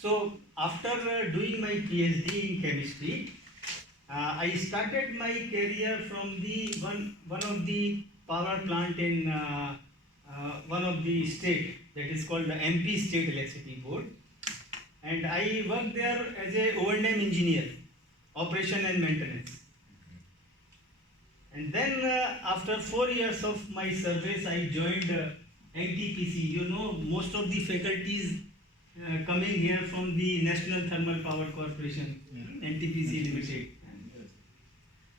So after doing my PhD in chemistry, I started my career from the one of the power plant in one of the state, that is called the MP State Electricity Board, and I worked there as a O&M engineer, operation and maintenance. And then after 4 years of my service, I joined NTPC. You know, most of the faculties coming here from the National Thermal Power Corporation, NTPC Limited.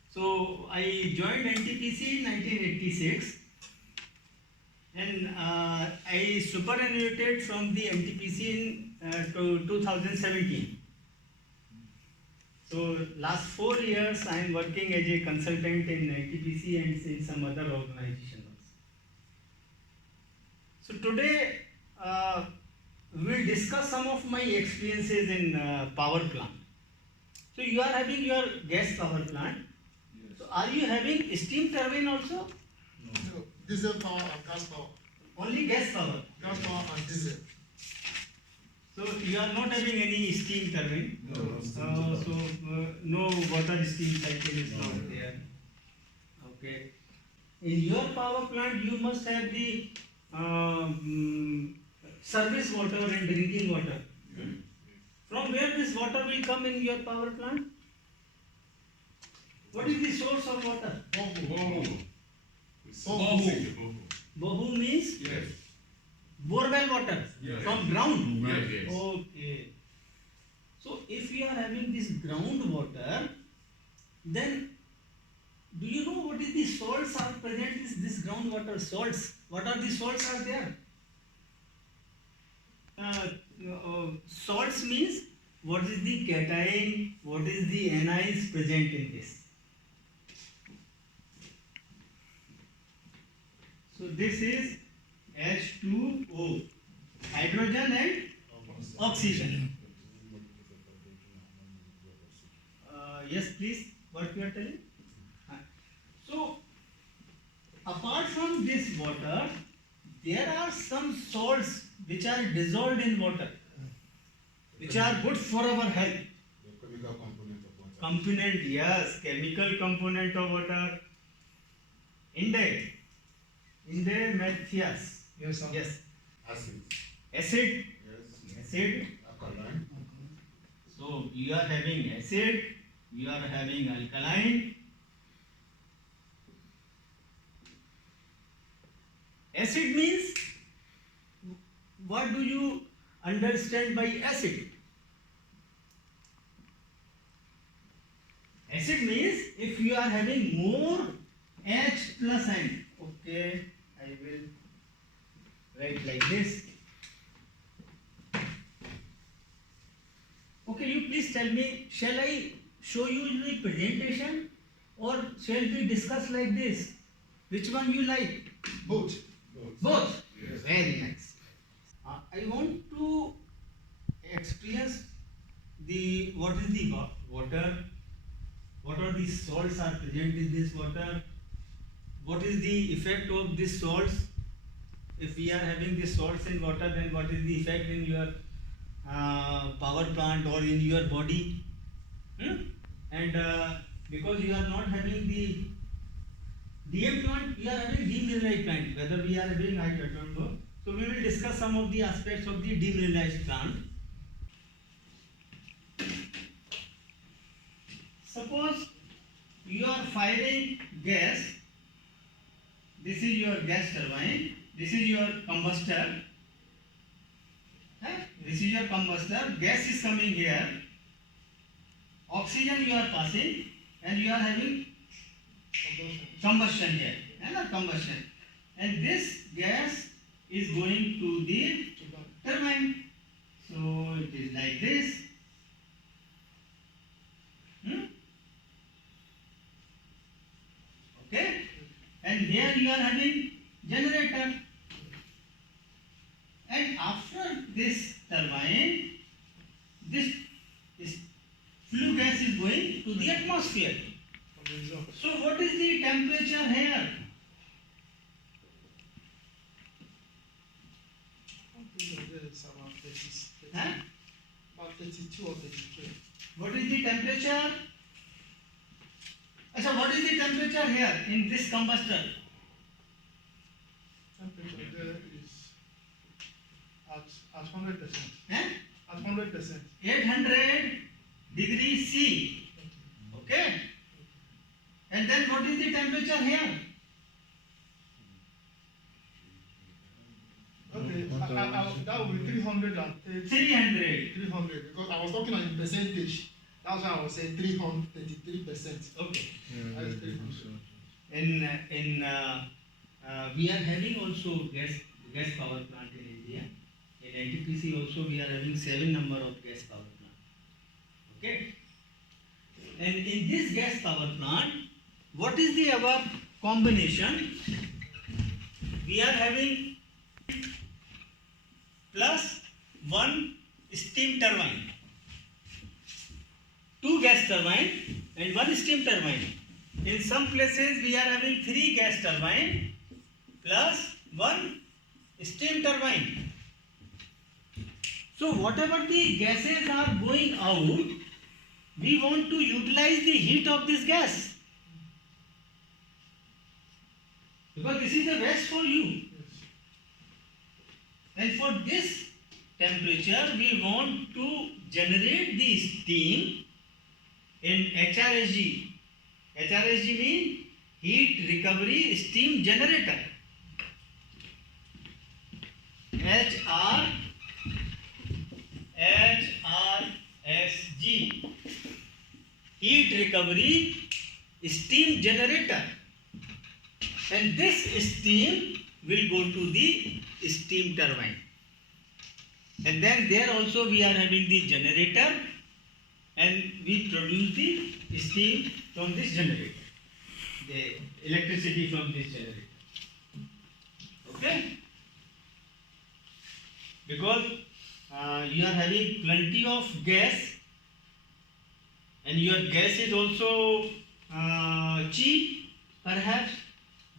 So I joined NTPC in 1986, and I superannuated from the NTPC in to 2017. So last 4 years I am working as a consultant in NTPC and in some other organization also. So today we'll discuss some of my experiences in power plant. So you are having your gas power plant. So are you having steam turbine also? No, diesel power and gas power. Only gas power. Gas power and diesel. So you are not having any steam turbine. No. No water steam cycle is not there. Okay. In your power plant, you must have the service water and drinking water. From where this water will come in your power plant? What is the source of water? Bohu means Yes. borewell water Yes. from ground. Yes. Okay. So if you are having this groundwater, then do you know what is the salts are present in this groundwater? Salts. What are the salts are there? Salts means what is the cation, what is the anions present in this. So this is H2O, hydrogen and oxygen. Yes, please. What you are telling? So, apart from this water, there are some salts which are dissolved in water, which are good for our health. The chemical component of water. Component, yes, chemical component of water. Inde Mathias. Yes, sir. Yes. Acid. Acid. Yes. Acid. Alkaline. So you are having acid, you are having alkaline. Acid means, what do you understand by acid? Acid means if you are having more H plus N. Okay, I will write like this. Okay, you please tell me, shall I show you the presentation or shall we discuss like this? Which one you like? Both. Both? Yes. Very nice. I want to experience the what is the water, what are the salts are present in this water, what is the effect of these salts. If we are having these salts in water, then what is the effect in your power plant or in your body? And because you are not having the DM plant, we are having demineralized plant. Whether we are having, I don't know. So we will discuss some of the aspects of the demineralized plant. Suppose you are firing gas. This is your gas turbine. This is your combustor. This is your combustor. Gas is coming here. Oxygen you are passing, and you are having combustion here. Combustion. And this gas is going to the turbine. So it is like this. Okay. And here you are having generator. And after this turbine, this flue gas is going to the atmosphere. So what is the temperature here? It's about 30, Huh? 32 or 33. What is the temperature? Achha, what is the temperature here in this combustor? Temperature there is at 100%. Eh? At 100%. 800 degrees C. Okay? And then what is the temperature here? Okay, that will be 330. 300. 300 because I was talking in percentage. That's why I was saying 333%. Okay. That is 300. We are having also gas power plant in India. In NTPC also we are having 7 number of gas power plant. Okay. And in this gas power plant, what is the above combination? We are having plus 1 steam turbine, 2 gas turbine and 1 steam turbine. In some places we are having 3 gas turbine plus 1 steam turbine. So whatever the gases are going out, we want to utilize the heat of this gas. Because this is the best for you. Yes. And for this temperature, we want to generate the steam in HRSG. HRSG means heat recovery steam generator. HRSG, heat recovery steam generator. And this steam will go to the steam turbine. And then there also we are having the generator and we produce the steam from this generator, the electricity from this generator. Okay? Because you are having plenty of gas and your gas is also cheap perhaps.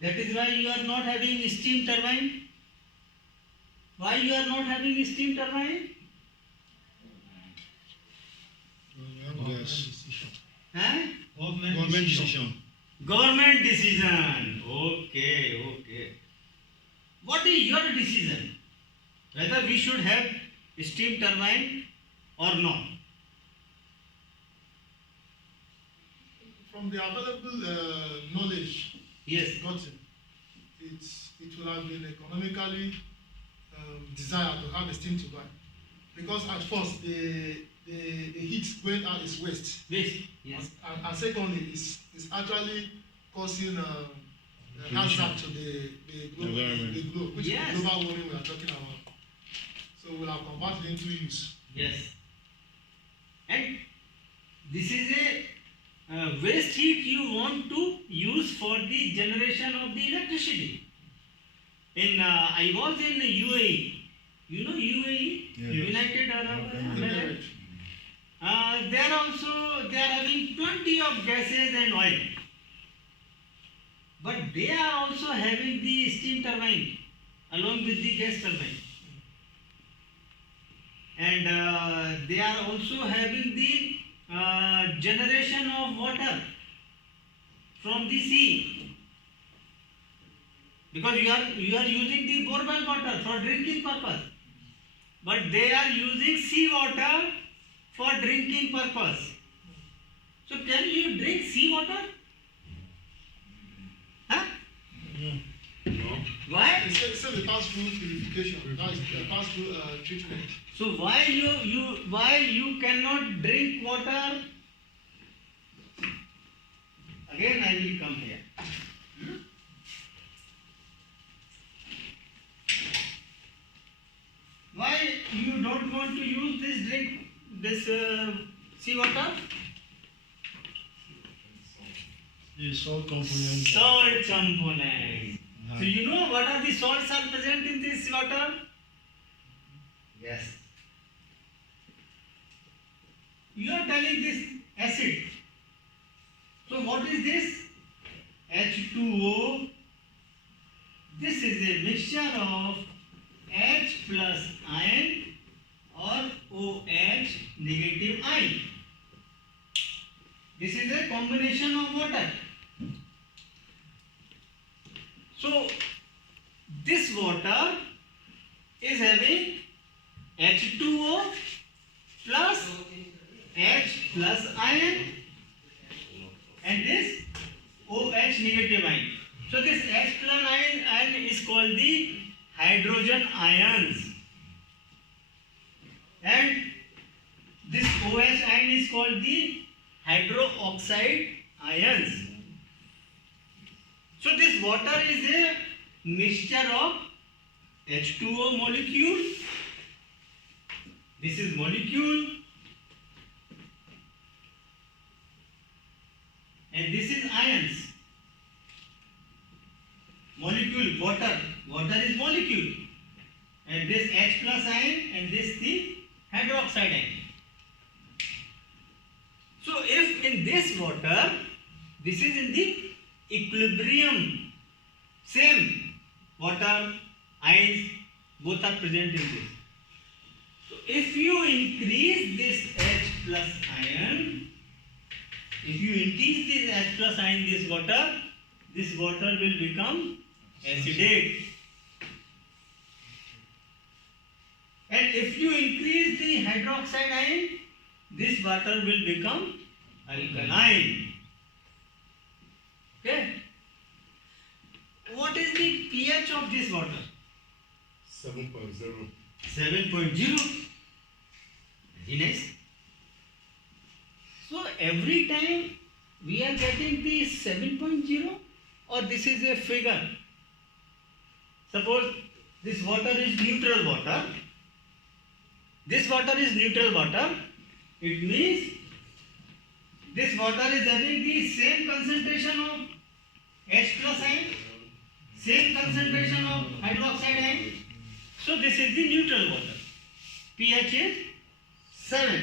That is why you are not having steam turbine. Why you are not having steam turbine? Yes. Huh? Government decision. Government decision. Okay. What is your decision? Whether we should have steam turbine or not? From the available knowledge Yes. gotten, it will have been economically desired to have a steam turbine, because at first the heat going out is waste, Yes. and secondly is actually causing hazard to the globe, which Yes. is the global warming we are talking about. So we'll have converted into use. Yes. And this is a waste heat you want to use for the generation of the electricity. I was in UAE. You know UAE? Yeah. United Arab Emirates. Emirates. They are having plenty of gases and oil. But they are also having the steam turbine along with the gas turbine. And they are also having the generation of water from the sea, because you are using the borewell water for drinking purpose, but they are using sea water for drinking purpose. So can you drink sea water? Huh? No. Why? It's still the pass through purification. That is the pass through treatment. So why you cannot drink water? Again I will come here. Why you don't want to use this sea water? The salt component. Salt component. Uh-huh. So you know what are the salts are present in this water? Yes. You are telling this acid. So what is this? H2O. This is a mixture of H plus ion or OH negative ion. This is a combination of water. So this water is having H2O plus H plus ion and this OH negative ion. So this H plus ion is called the hydrogen ions and this OH ion is called the hydroxide ions. So this water is a mixture of H2O molecule. This is molecule and this is ions. Molecule, water is molecule and this H plus ion and this the hydroxide ion. So if in this water, this is in the equilibrium, same water, ions, both are present in this. So if you increase this H plus ion, if you increase this H plus ion in this water will become acidic. And if you increase the hydroxide ion, this water will become alkaline. Okay? What is the pH of this water? 7.0. 7.0. Very nice. So every time we are getting the 7.0 or this is a figure. Suppose this water is neutral water. This water is neutral water. It means this water is having the same concentration of H plus ion, same concentration of hydroxide ion. So this is the neutral water. pH is 7.